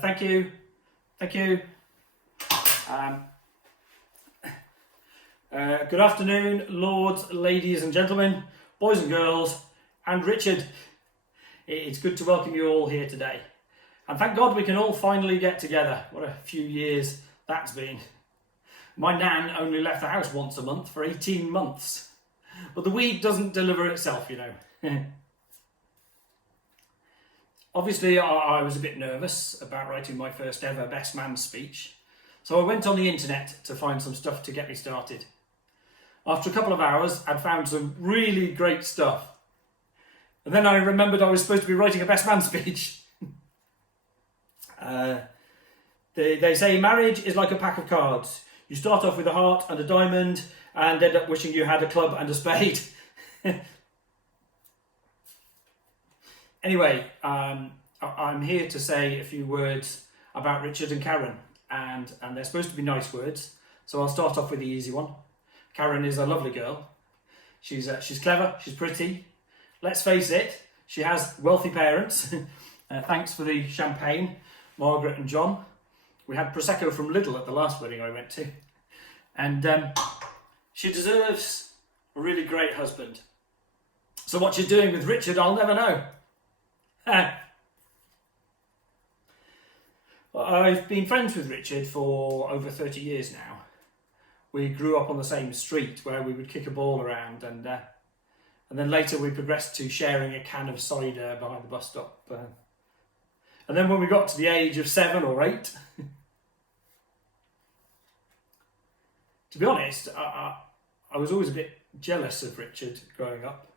Thank you. Thank you. Good afternoon, lords, ladies and gentlemen, boys and girls, and Richard. It's good to welcome you all here today. And thank God we can all finally get together. What a few years that's been. My nan only left the house once a month for 18 months. But the weed doesn't deliver itself, you know. Obviously, I was a bit nervous about writing my first ever Best Man speech. So I went on the internet to find some stuff to get me started. After a couple of hours, I'd found some really great stuff. And then I remembered I was supposed to be writing a Best Man speech. They say marriage is like a pack of cards. You start off with a heart and a diamond and end up wishing you had a club and a spade. Anyway, I'm here to say a few words about Richard and Karen, and they're supposed to be nice words, so I'll start off with the easy one. Karen is a lovely girl. She's clever, she's pretty. Let's face it, she has wealthy parents. Thanks for the champagne, Margaret and John. We had Prosecco from Lidl at the last wedding I went to. And she deserves a really great husband. So what she's doing with Richard, I'll never know. I've been friends with Richard for over 30 years now. We grew up on the same street where we would kick a ball around, and then later we progressed to sharing a can of cider behind the bus stop. And then when we got to the age of 7 or 8, to be honest, I was always a bit jealous of Richard growing up.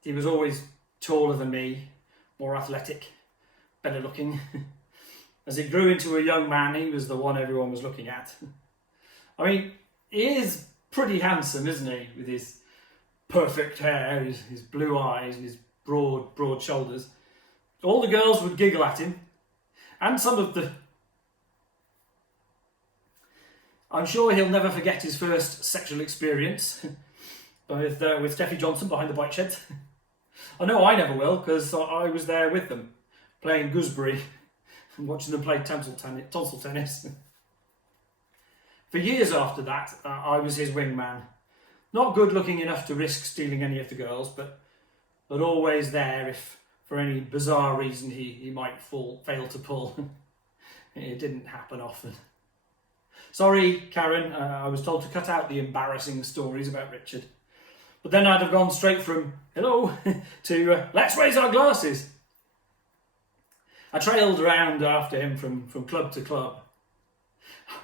He was always taller than me, more athletic, better looking. As he grew into a young man, he was the one everyone was looking at. I mean, he is pretty handsome, isn't he? With his perfect hair, his blue eyes, and his broad shoulders. All the girls would giggle at him. And some of the... I'm sure he'll never forget his first sexual experience with Steffi Johnson behind the bike shed. I know I never will, because I was there with them, playing gooseberry and watching them play tonsil tennis. For years after that, I was his wingman. Not good looking enough to risk stealing any of the girls, but always there if, for any bizarre reason, he might fail to pull. It didn't happen often. Sorry, Karen, I was told to cut out the embarrassing stories about Richard. But then I'd have gone straight from hello to let's raise our glasses. I trailed around after him from club to club.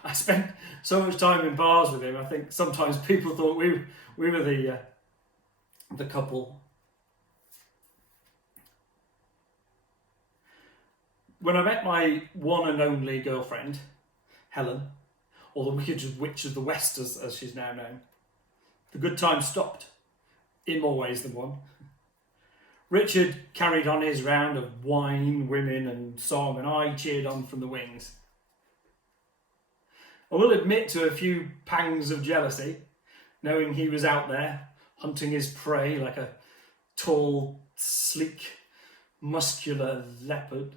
I spent so much time in bars with him, I think sometimes people thought we were the couple. When I met my one and only girlfriend, Helen, or the Wicked Witch of the West as she's now known, the good times stopped, in more ways than one. Richard carried on his round of wine, women and song, and I cheered on from the wings. I will admit to a few pangs of jealousy, knowing he was out there, hunting his prey like a tall, sleek, muscular leopard.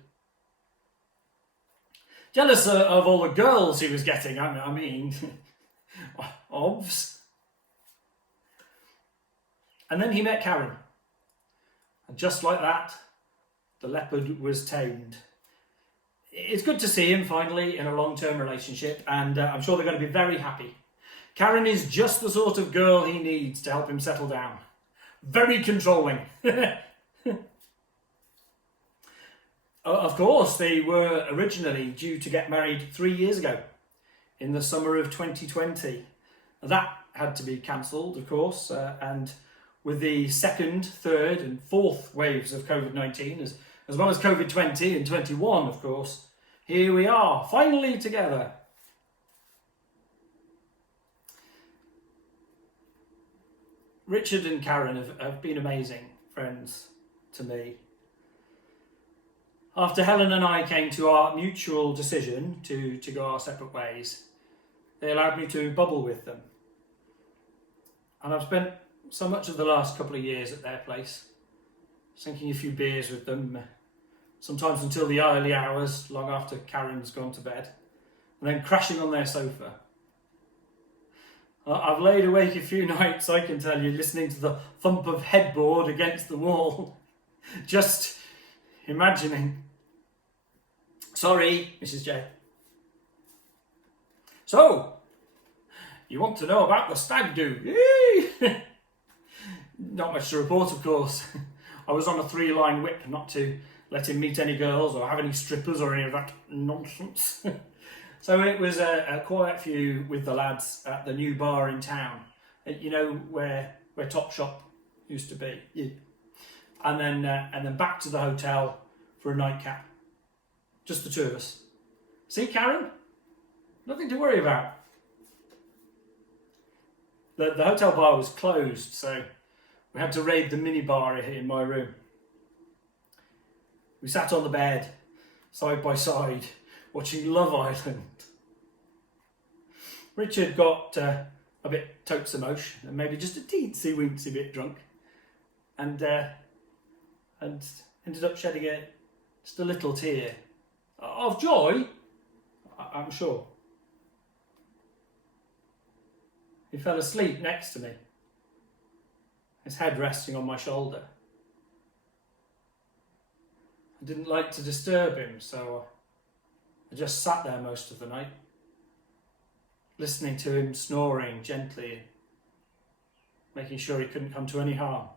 Jealous of all the girls he was getting, I mean, obvs. And then he met Karen. And just like that, the leopard was tamed. It's good to see him finally in a long-term relationship, and I'm sure they're going to be very happy. Karen is just the sort of girl he needs to help him settle down. Very controlling. Of course, they were originally due to get married 3 years ago, in the summer of 2020. That had to be cancelled, of course, and with the second, third and fourth waves of COVID-19, as well as COVID-20 and 21, of course, here we are, finally together. Richard and Karen have been amazing friends to me. After Helen and I came to our mutual decision to go our separate ways, they allowed me to bubble with them. And I've spent so much of the last couple of years at their place, sinking a few beers with them, sometimes until the early hours, long after Karen's gone to bed, and then crashing on their sofa. I've laid awake a few nights, I can tell you, listening to the thump of headboard against the wall, just imagining. Sorry, Mrs. J. So, you want to know about the stag do? Not much to report, of course. I was on a 3-line whip not to let him meet any girls or have any strippers or any of that nonsense. So it was a quiet few with the lads at the new bar in town. You know, where Top Shop used to be. Yeah. And then back to the hotel for a nightcap. Just the two of us. See, Karen? Nothing to worry about. The hotel bar was closed, so we had to raid the mini bar in my room. We sat on the bed, side by side, watching Love Island. Richard got a bit totes emotion and maybe just a teensy weensy bit drunk, and ended up shedding just a little tear of joy, I'm sure. He fell asleep next to me, his head resting on my shoulder. I didn't like to disturb him, so I just sat there most of the night, listening to him snoring gently, making sure he couldn't come to any harm.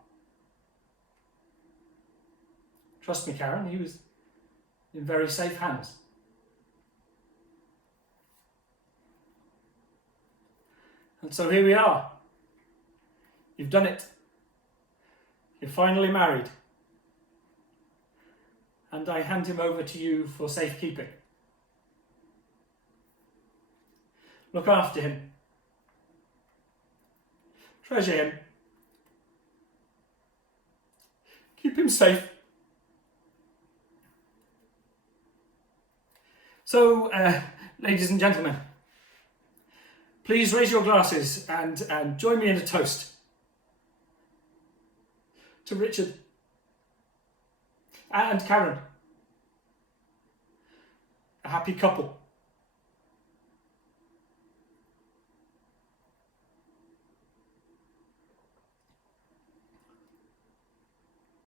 Trust me, Karen, he was in very safe hands. And so here we are. You've done it. You're finally married. And I hand him over to you for safekeeping. Look after him. Treasure him. Keep him safe. So, ladies and gentlemen, please raise your glasses and join me in a toast to Richard and Karen, a happy couple.